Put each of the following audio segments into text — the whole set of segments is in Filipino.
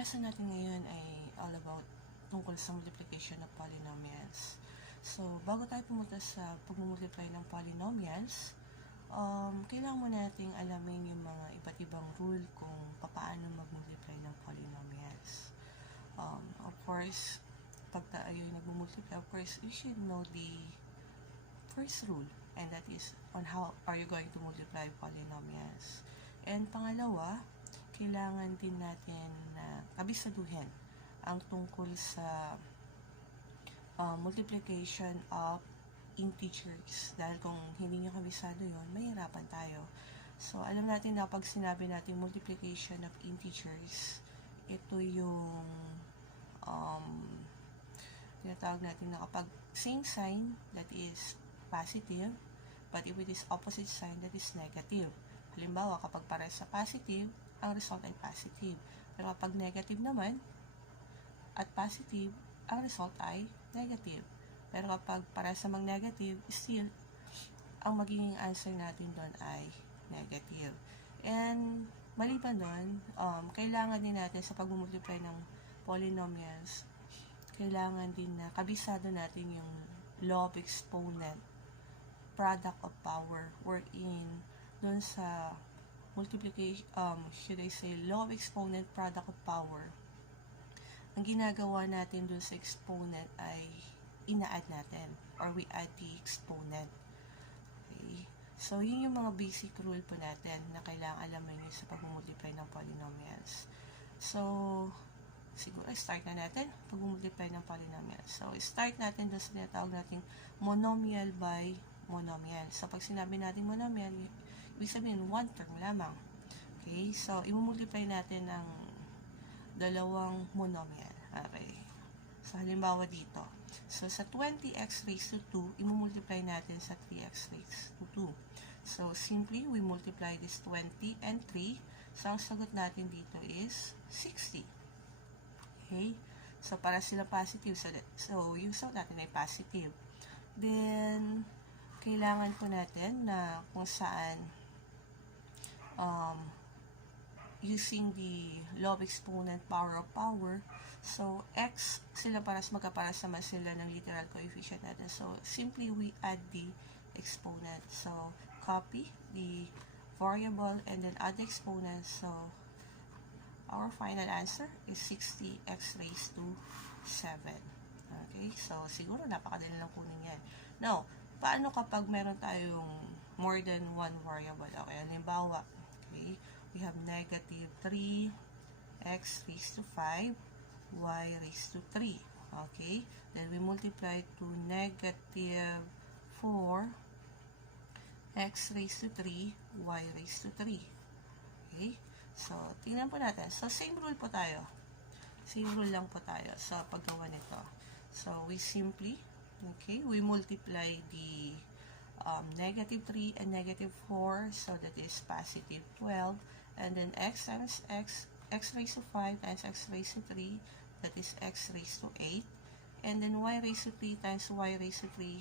lesson natin ngayon ay all about tungkol sa multiplication of polynomials. So, bago tayo pumunta sa pag-multiply ng polynomials, kailangan mo nating alamin yung mga iba't ibang rule kung paano mag-multiply ng polynomials. Of course, pag tayo ay nag-multiply, of course, you should know the first rule, and that is on how are you going to multiply polynomials. And pangalawa, kailangan din natin na kabisaduhin ang tungkol sa multiplication of integers. Dahil kung hindi nyo kabisado yun, mahirapan tayo. So, alam natin na pag sinabi natin multiplication of integers, ito yung tinatawag natin na kapag same sign, that is positive, but if it is opposite sign, that is negative. Halimbawa, kapag para sa positive, ang result ay positive. Pero kapag negative naman, at positive, ang result ay negative. Pero kapag para sa negative, still, ang magiging answer natin doon ay negative. And, maliban doon, kailangan din natin sa pag-multiply ng polynomials, kailangan din na kabisado natin yung law of exponent, product of power, wherein doon sa multiplication, should I say, law of exponent, product of power, ang ginagawa natin doon sa exponent ay ina-add natin, or we add the exponent. Okay? So, yun yung mga basic rule po natin na kailangan alamin nyo sa pag-multiply ng polynomials. So, siguro, start na natin pag-multiply ng polynomials. So, start natin doon sa tinatawag nating monomial by monomial. So, pag sinabi natin monomial, ibig sabihin, one term lamang. Okay? So, i-multiply natin ang dalawang monomial. Okay. So, halimbawa dito. So, sa 20x raised to 2, i-multiply natin sa 3x raised to 2. So, simply, we multiply this 20 and 3. So, ang sagot natin dito is 60. Okay? So, para sila positive. So, yung sagot natin ay positive. Then, kailangan po natin na kung saan using the law of exponent, power of power. So, x sila magkaparasama sila ng literal coefficient natin. So, simply we add the exponent. So, copy the variable and then add the exponent. So, our final answer is 60x raised to 7. Okay? So, siguro napakadali lang kunin yan. Now, paano kapag meron tayong more than one variable? Okay, halimbawa, okay, we have negative 3x raised to 5, y raised to 3. Okay? Then we multiply to negative 4x raised to 3, y raised to 3. Okay? So, tingnan po natin. So, same rule po tayo. Same rule lang po tayo sa paggawa nito. So, we simply, okay, we multiply the negative 3 and negative 4, so that is positive 12. And then x times x raised to 5 times x raised to 3, that is x raised to 8. And then y raised to 3 times y raised to 3,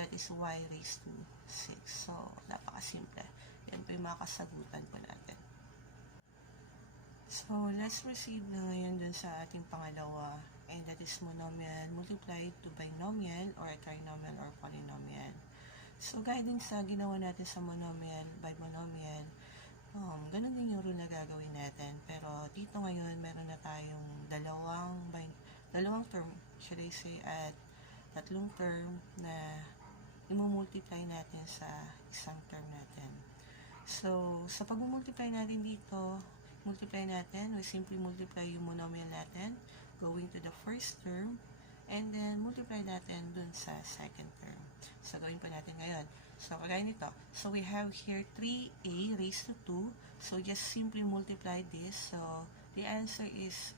that is y raised to 6. So, napakasimple. Yan po yung mga kasagutan po natin. So, let's proceed na ngayon dun sa ating pangalawa, and that is monomial multiplied to binomial or trinomial or polynomial. So, gaya din sa ginawa natin sa monomial by monomial, ganun din yung rule na gagawin natin. Pero, dito ngayon, meron na tayong dalawang term, should I say, at tatlong term na i-multiply natin sa isang term natin. So, sa pag-multiply natin dito, multiply natin, we simply multiply yung monomial natin, going to the first term, and then multiply natin dun sa second term. So, gawin pa natin ngayon. So, kagaya nito. So, we have here 3a raised to 2. So, just simply multiply this. So, the answer is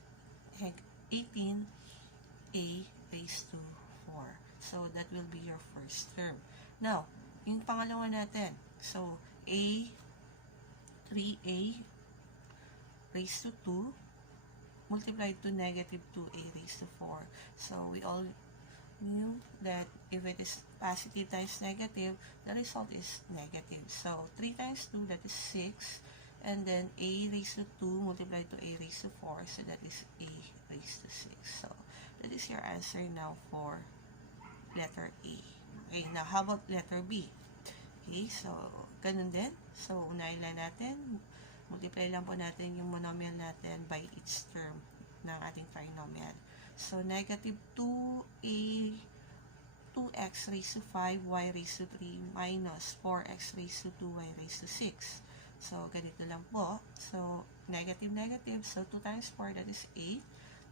18a raised to 4. So, that will be your first term. Now, yung pangalawa natin. So, 3a raised to 2 multiplied to negative 2a raised to 4. So, we all knew that if it is positive times negative, the result is negative. So, 3 times 2, that is 6. and then a raised to 2 multiplied to a raised to 4, so that is a raised to 6. So that is your answer now for letter A. Okay, now how about letter B? Okay, so ganun din. So unahin lang natin, multiply lang po natin yung monomial natin by each term ng ating trinomial. So negative 2a 2x raised to 5, y raised to 3, minus 4x raised to 2, y raised to 6. So, ganito lang po. So, negative, negative. So, 2 times 4, that is 8.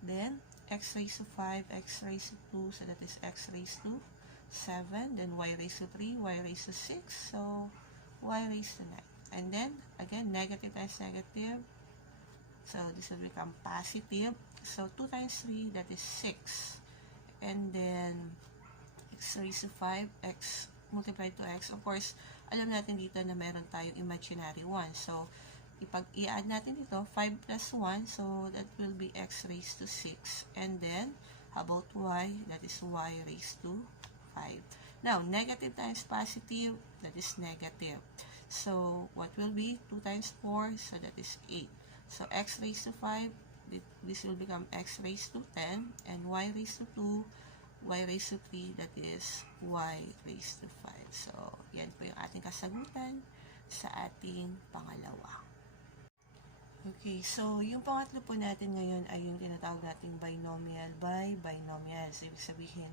Then, x raised to 5, x raised to 2, so that is x raised to 7. Then, y raised to 3, y raised to 6. So, y raised to 9. And then, again, negative times negative. So, this will become positive. So, 2 times 3, that is 6. And then, x raised to 5, x multiplied to x. Of course, alam natin dito na meron tayong imaginary 1. So, i-add natin dito, 5 plus 1. So, that will be x raised to 6. And then, how about y? That is y raised to 5. Now, negative times positive, that is negative. So, what will be? 2 times 4, so that is 8. So, x raised to 5, this will become x raised to 10. And y raised to 2, y raised to 3, that is y raised to 5. So, yan po yung ating kasagutan sa ating pangalawa. Okay, so yung pangatlo po natin ngayon ay yung tinatawag nating binomial by binomials. Ibig sabihin,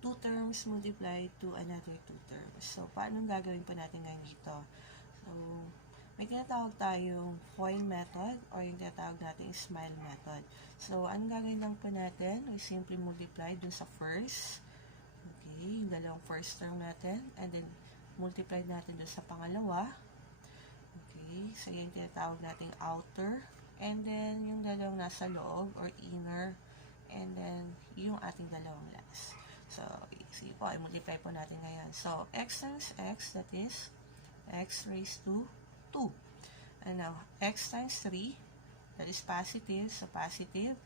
2 terms multiplied to another 2 terms. So, paano gagawin po natin ngayon dito? So, may tinatawag tayong coin method or yung tinatawag nating smile method. So, anong gagawin lang po natin? We simply multiply dun sa first. Okay, yung dalawang first term natin. And then, multiply natin dun sa pangalawa. Okay, so yung tinatawag nating outer. And then, yung dalawang nasa loob or inner. And then, yung ating dalawang last. So, sige po, i-multiply po natin ngayon. So, x times x, that is x raised to 2. And now, x times 3, that is positive, so positive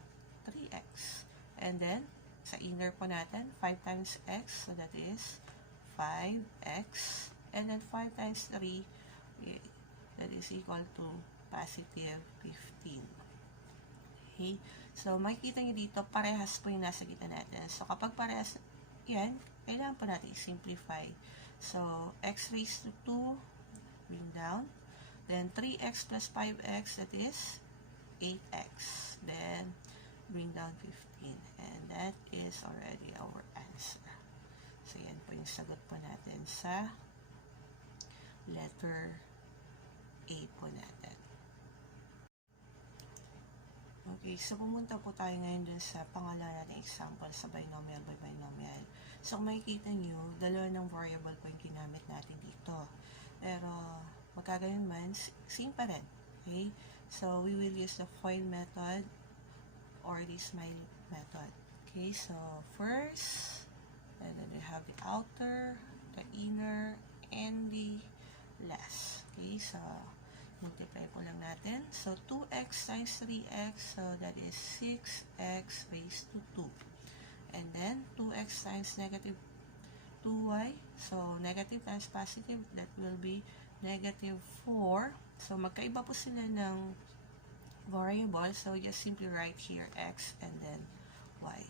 3x. And then, sa inner po natin, 5 times x, so that is 5x. And then, 5 times 3, that is equal to positive 15. Okay? So, makikita nyo dito, parehas po yung nasa gitna natin. So, kapag parehas yan, kailangan po natin i-simplify. So, x raised to 2, bring down. Then, 3x plus 5x, that is 8x. Then, bring down 15. And that is already our answer. So, yan po yung sagot po natin sa letter A po natin. Okay, so pumunta po tayo ngayon dun sa pangalawa nating example sa binomial by binomial. So, kung makikita nyo, dalawa ng variable po yung ginamit natin dito. Pero, magkagayon man, same pa rin. Okay? So, we will use the FOIL method or the smile method. Okay? So, first, and then we have the outer, the inner, and the last. Okay? So, multiply po lang natin. So, 2x times 3x, so that is 6x raised to 2. And then, 2x times negative 2y, so negative times positive, that will be negative 4. So, magkaiba po sila ng variable. So, just simply write here x and then y.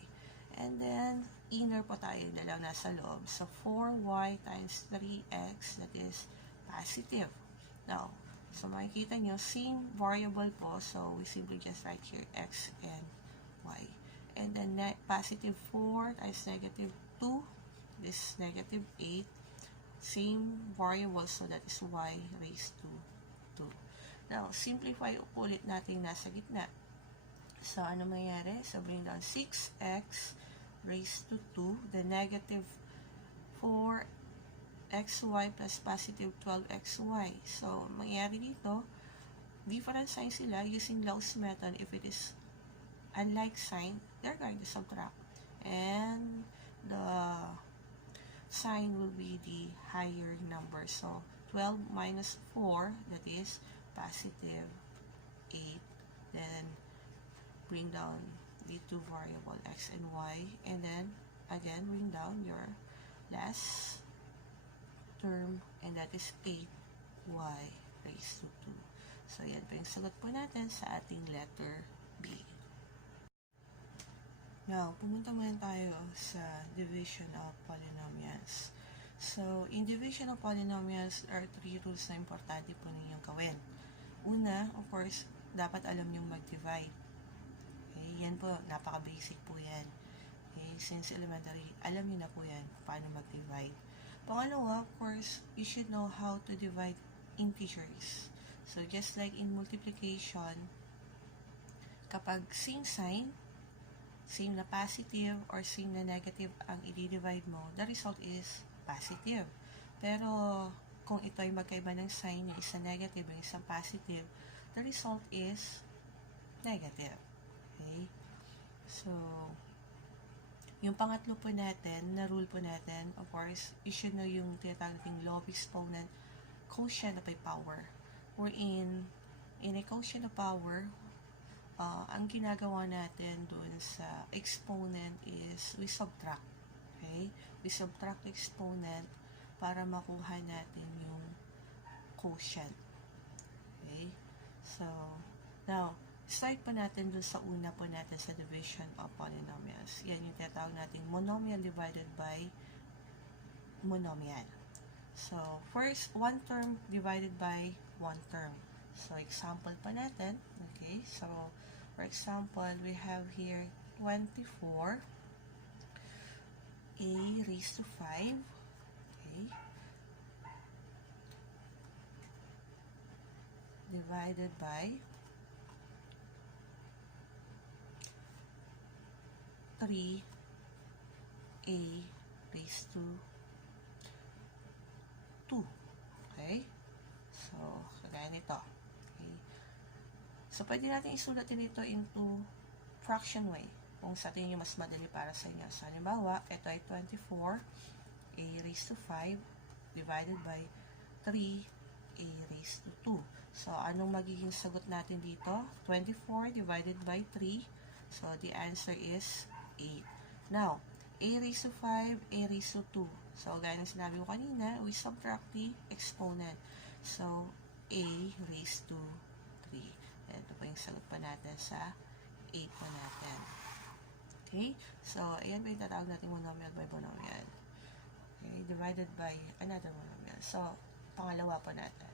And then, inner po tayo, dalaw nasa loob. So, 4y times 3x, that is positive. Now, so makikita nyo, same variable po. So, we simply just write here x and y. And then, positive 4 times negative 2, this negative 8. Same variable, so that is y raised to 2. Now, simplify ulit natin nasa gitna. So, ano mangyari? So, bring down 6x raised to 2. The negative 4xy plus positive 12xy. So, mangyari dito, different sign sila using Law's method. If it is unlike sign, they're going to subtract. And the sign will be the higher number. So, 12 minus 4, that is positive 8. Then, bring down the two variable x and y. And then, again, bring down your last term, and that is 8y raised to 2. So, yan po yung sagot po natin sa ating letter B. Now, pumunta muna tayo sa division of polynomials. So, in division of polynomials, there are 3 rules na importante po ninyong gawin. Una, of course, dapat alam nyong mag-divide. Okay, yan po, napaka-basic po yan. Okay, since elementary, alam nyo na po yan paano mag-divide. Pangalawa, of course, you should know how to divide integers. So, just like in multiplication, kapag same sign, same na positive or same na negative ang i-divide mo, the result is positive. Pero, kung ito ay magkaiba ng sign, yung isa negative, yung isang positive, the result is negative. Okay? So, yung pangatlo po natin, na rule po natin, of course, you should know yung tinatawag nating law of exponent, quotient of a power. Wherein, in a quotient of power, ang ginagawa natin dun sa exponent is we subtract. Okay? We subtract the exponent para makuha natin yung quotient. Okay? So, now, start pa natin dun sa una po natin sa division of polynomials. Yan yung tinatawag natin monomial divided by monomial. So, first, one term divided by one term. So, example pa natin. Okay? So, for example, we have here 24 a raised to 5. Okay? Divided by 3a raised to 2. Okay? So, kagaya nito. Okay? So, pwede natin isulat din ito into fraction way. Kung sa tingin nyo mas madali para sa inyo. So, halimbawa, ito ay 24 a raised to 5 divided by 3a raised to 2. So, anong magiging sagot natin dito? 24 divided by 3. So, the answer is 8. Now, a raised to 5, a raised to 2. So, gaya ng sinabi ko kanina, we subtract the exponent. So, a raised to 3. Ito po yung sagot pa natin sa 8 po natin. Okay? So, ayan ba yung tatawag natin monomial by monomial. Okay? Divided by another monomial. So, pangalawa po natin.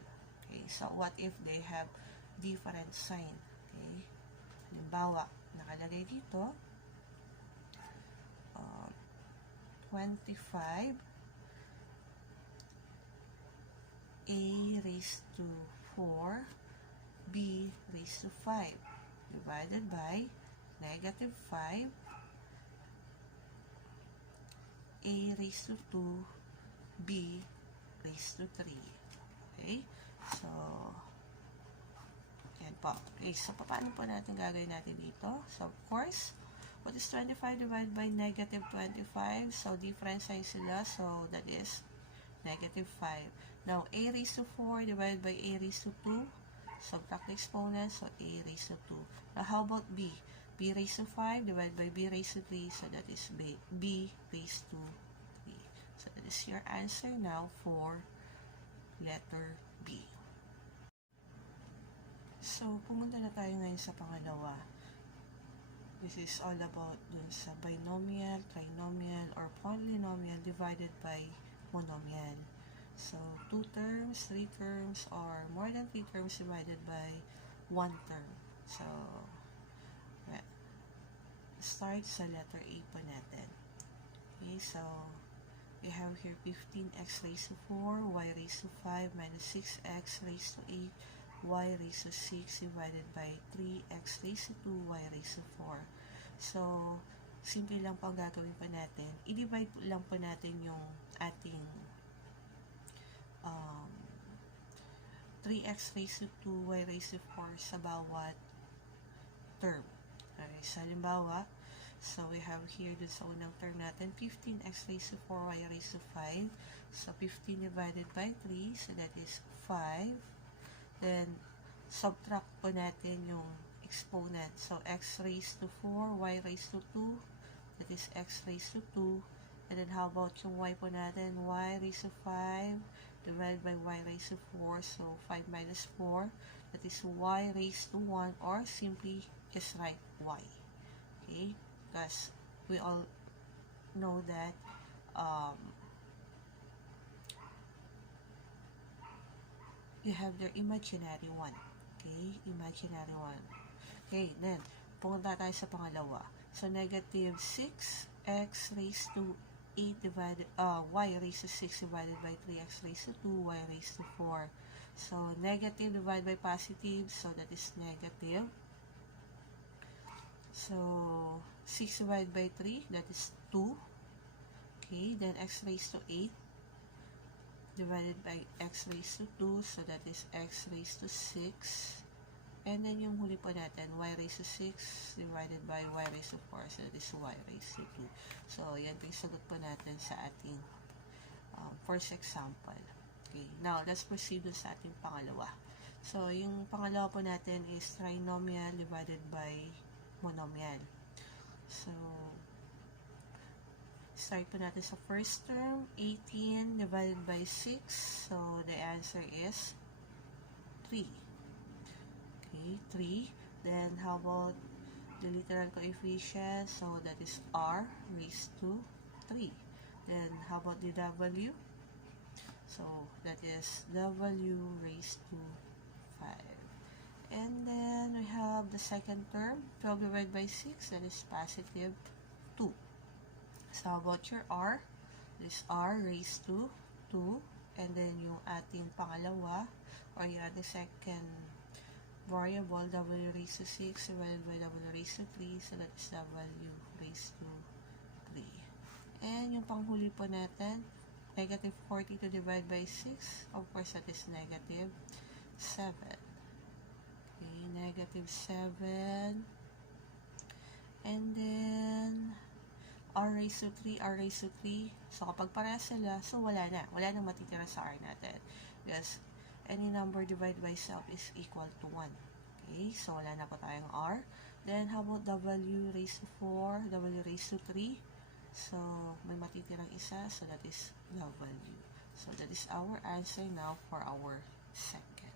Okay? So, what if they have different sign? Okay? Halimbawa, nakalagay dito, 25 a raised to 4 b raised to 5 divided by negative 5 a raised to 2 b raised to 3. Okay? So, yan po. Okay, so paano po natin gagawin natin dito? So, of course, what is 25 divided by negative 25? So, different sign sila. So, that is negative 5. Now, a raised to 4 divided by a raised to 2. Subtract the exponent. So, a raised to 2. Now, how about b? b raised to 5 divided by b raised to 3. So, that is b raised to 3. So, that is your answer now for letter B. So, pumunta na tayo ngayon sa pangalawa. This is all about dun sa binomial, trinomial, or polynomial divided by monomial. So, 2 terms, 3 terms, or more than 3 terms divided by 1 term. So, start sa letter A po natin. Okay, so, we have here 15x raised to 4, y raised to 5, minus 6x raised to 8, y raised to 6 divided by 3x raised to 2, y raised to 4. So, simple lang po ang gagawin pa natin. I-divide lang po natin yung ating 3x raised to 2, y raised to 4 sa bawat term. Okay, so halimbawa, so we have here dun sa unang term natin, 15x raised to 4, y raised to 5. So, 15 divided by 3, so that is 5. Then, subtract po natin yung exponent. So, x raised to 4, y raised to 2, that is x raised to 2. And then, how about yung y po natin? Y raised to 5 divided by y raised to 4. So, 5 minus 4, that is y raised to 1, or simply just write y. Okay? Because we all know that you have the imaginary one. Okay? Imaginary one. Okay, then, pumunta tayo sa pangalawa. So, negative 6x raised to 8 divided, y raised to 6 divided by 3x raised to 2, y raised to 4. So, negative divided by positive, so that is negative. So, 6 divided by 3, that is 2. Okay, then x raised to 8 divided by x raised to 2, so that is x raised to 6. And then yung huli po natin, y raised to 6 divided by y raised to 4, so that is y raised to 2. So, yan po yung sagot po natin sa ating first example. Okay, now let's proceed sa ating pangalawa. So, yung pangalawa po natin is trinomial divided by monomial. So, start po natin sa first term, 18 divided by 6. So, the answer is 3. Okay, 3. Then, how about the literal coefficient? So, that is r raised to 3. Then, how about the w? So, that is w raised to 5. And then, we have the second term, 12 divided by 6. That is positive 2. So, how about your r? This r raised to 2. And then, yung ating pangalawa, or yung ating second variable, w raised to 6 divided by w raised to 3. So, that is w raised to 3. And yung panghuli po natin, negative 42 divided by 6. Of course, that is negative 7. Okay, negative 7. And then, r raised to 3, r raised to 3. So, kapag parehas sila, so wala na. Wala nang matitira sa r natin. Because, any number divided by itself is equal to 1. Okay, so wala na po tayong r. Then, how about w raised to 4, w raised to 3? So, may matitirang isa, so that is w. So, that is our answer now for our second.